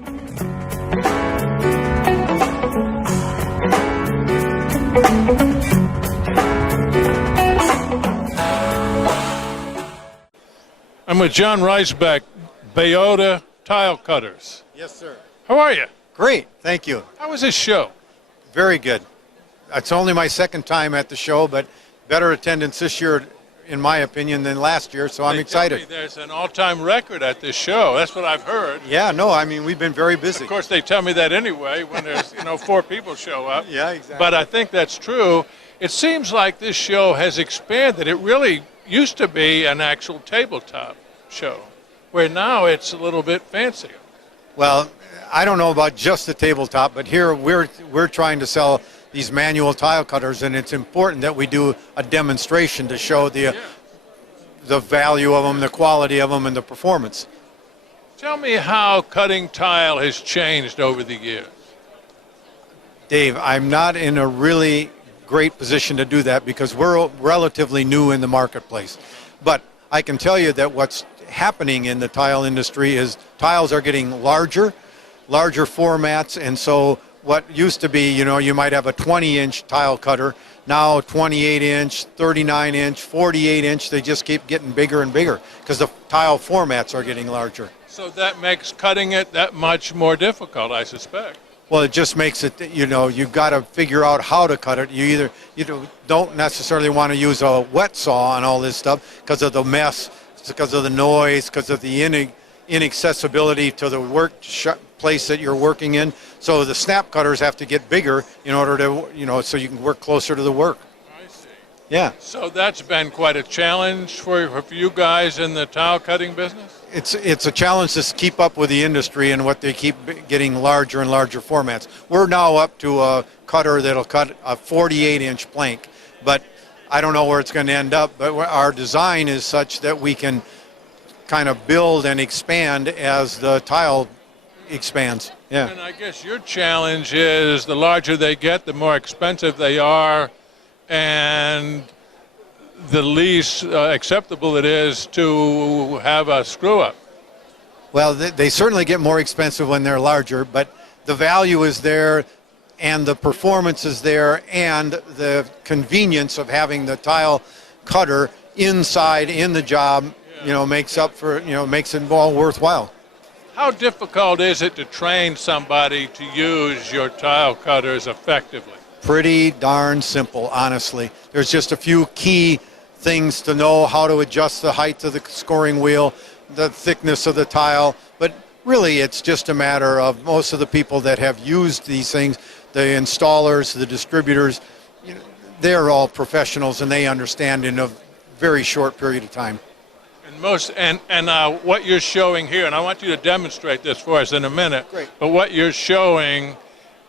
I'm with John Reisbeck, Bellotta Tile Cutters. Yes, sir. How are you? Great, thank you. How was this show? Very good. It's only my second time at the show, but better attendance this year, in my opinion, than last year, so I'm excited. Tell me there's an all-time record at this show. That's what I've heard. Yeah, no, I mean, we've been very busy. Of course, they tell me that anyway when there's, 4 people show up. Yeah, exactly. But I think that's true. It seems like this show has expanded. It really used to be an actual tabletop show, where now it's a little bit fancier. Well, I don't know about just the tabletop, but here we're trying to sell these manual tile cutters, and it's important that we do a demonstration to show the value of them, the quality of them, and the performance. Tell me how cutting tile has changed over the years. Dave, I'm not in a really great position to do that because we're relatively new in the marketplace. But I can tell you that what's happening in the tile industry is tiles are getting larger formats, and so what used to be, you might have a 20-inch tile cutter, now 28-inch, 39-inch, 48-inch, they just keep getting bigger and bigger because the tile formats are getting larger. So that makes cutting it that much more difficult, I suspect. Well, it just makes it, you've got to figure out how to cut it. You don't necessarily want to use a wet saw on all this stuff because of the mess, because of the noise, because of the inaccessibility to the place that you're working in. So the snap cutters have to get bigger in order to, so you can work closer to the work. I see. Yeah. So that's been quite a challenge for you guys in the tile cutting business? It's a challenge to keep up with the industry and what they keep getting larger and larger formats. We're now up to a cutter that'll cut a 48-inch plank, but I don't know where it's going to end up, but our design is such that we can kind of build and expand as the tile expands. Yeah. And I guess your challenge is the larger they get, the more expensive they are, and the least acceptable it is to have a screw-up. Well, they certainly get more expensive when they're larger, but the value is there, and the performance is there, and the convenience of having the tile cutter inside in the job, makes up for, makes it all worthwhile. How difficult is it to train somebody to use your tile cutters effectively? Pretty darn simple, honestly. There's just a few key things to know: how to adjust the height of the scoring wheel, the thickness of the tile, but really it's just a matter of most of the people that have used these things, the installers, the distributors, they're all professionals and they understand in a very short period of time. And what you're showing here, and I want you to demonstrate this for us in a minute. Great. But what you're showing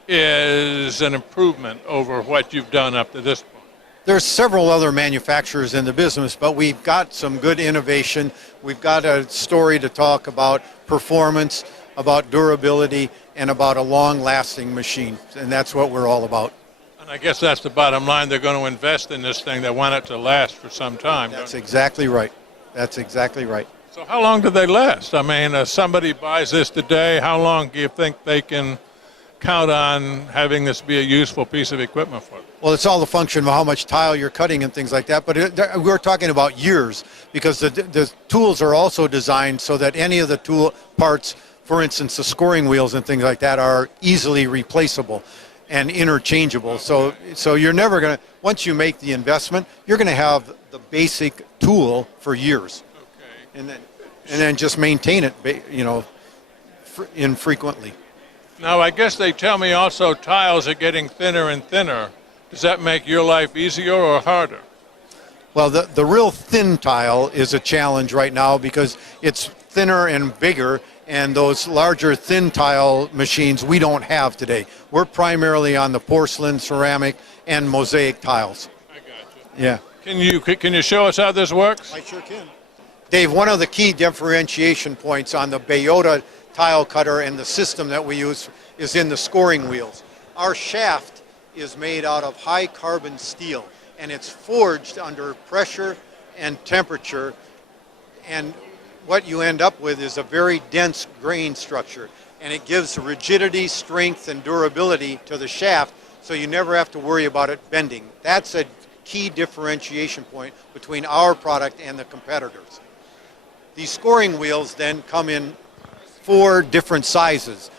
is an improvement over what you've done up to this point. There's several other manufacturers in the business, but we've got some good innovation. We've got a story to talk about performance, about durability, and about a long-lasting machine, and that's what we're all about. And I guess that's the bottom line. They're going to invest in this thing. They want it to last for some time. That's exactly right. That's exactly right. So how long do they last? I mean, somebody buys this today, how long do you think they can count on having this be a useful piece of equipment for them? Well, it's all the function of how much tile you're cutting and things like that, but we're talking about years because the tools are also designed so that any of the tool parts, for instance, the scoring wheels and things like that, are easily replaceable and interchangeable. So you're never going to, once you make the investment, you're going to have the basic tool for years. Okay. And then just maintain it, infrequently. Now, I guess they tell me also tiles are getting thinner and thinner. Does that make your life easier or harder? Well, the real thin tile is a challenge right now because it's thinner and bigger, and those larger thin tile machines we don't have today. We're primarily on the porcelain, ceramic, and mosaic tiles. I got you. Yeah. Can you show us how this works? I sure can. Dave, one of the key differentiation points on the Bellotta Tile Cutter and the system that we use is in the scoring wheels. Our shaft is made out of high carbon steel, and it's forged under pressure and temperature, and what you end up with is a very dense grain structure. and it gives rigidity, strength, and durability to the shaft, so you never have to worry about it bending. That's a key differentiation point between our product and the competitors. These scoring wheels then come in 4 different sizes.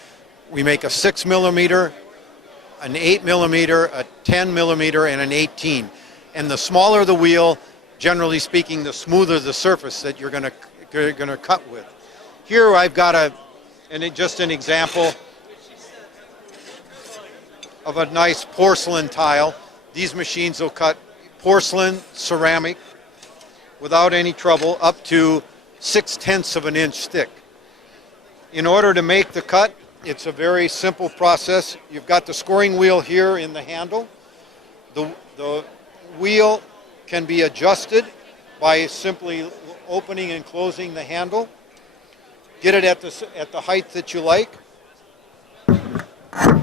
We make a 6 millimeter, an 8 millimeter, a 10 millimeter, and an 18. And the smaller the wheel, generally speaking, the smoother the surface that you're going to cut with. Here I've got just an example of a nice porcelain tile. These machines will cut porcelain, ceramic, without any trouble, up to 6/10 of an inch thick. In order to make the cut, it's a very simple process. You've got the scoring wheel here in the handle. The wheel can be adjusted by simply opening and closing the handle. Get it at the height that you like.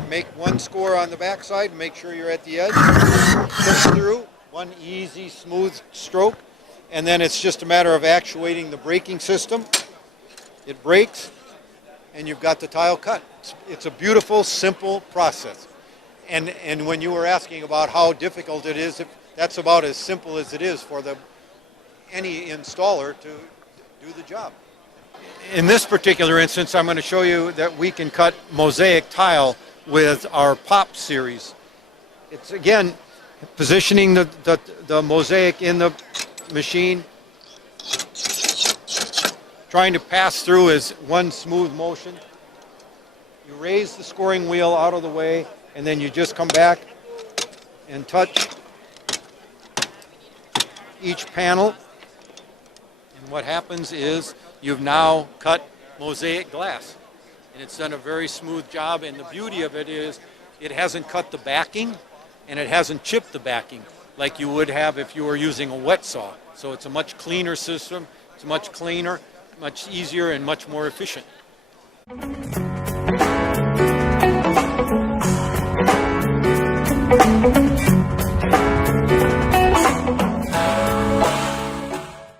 Make one score on the backside, make sure you're at the edge. Push through, one easy, smooth stroke, and then it's just a matter of actuating the braking system. It brakes, and you've got the tile cut. It's a beautiful, simple process. And when you were asking about how difficult it is, that's about as simple as it is for any installer to do the job. In this particular instance, I'm going to show you that we can cut mosaic tile with our Pop series. It's, again, positioning the mosaic in the machine, trying to pass through as one smooth motion. You raise the scoring wheel out of the way, and then you just come back and touch each panel. And what happens is you've now cut mosaic glass. And it's done a very smooth job, and the beauty of it is it hasn't cut the backing and it hasn't chipped the backing like you would have if you were using a wet saw. So it's a much cleaner system, it's much cleaner, much easier, and much more efficient.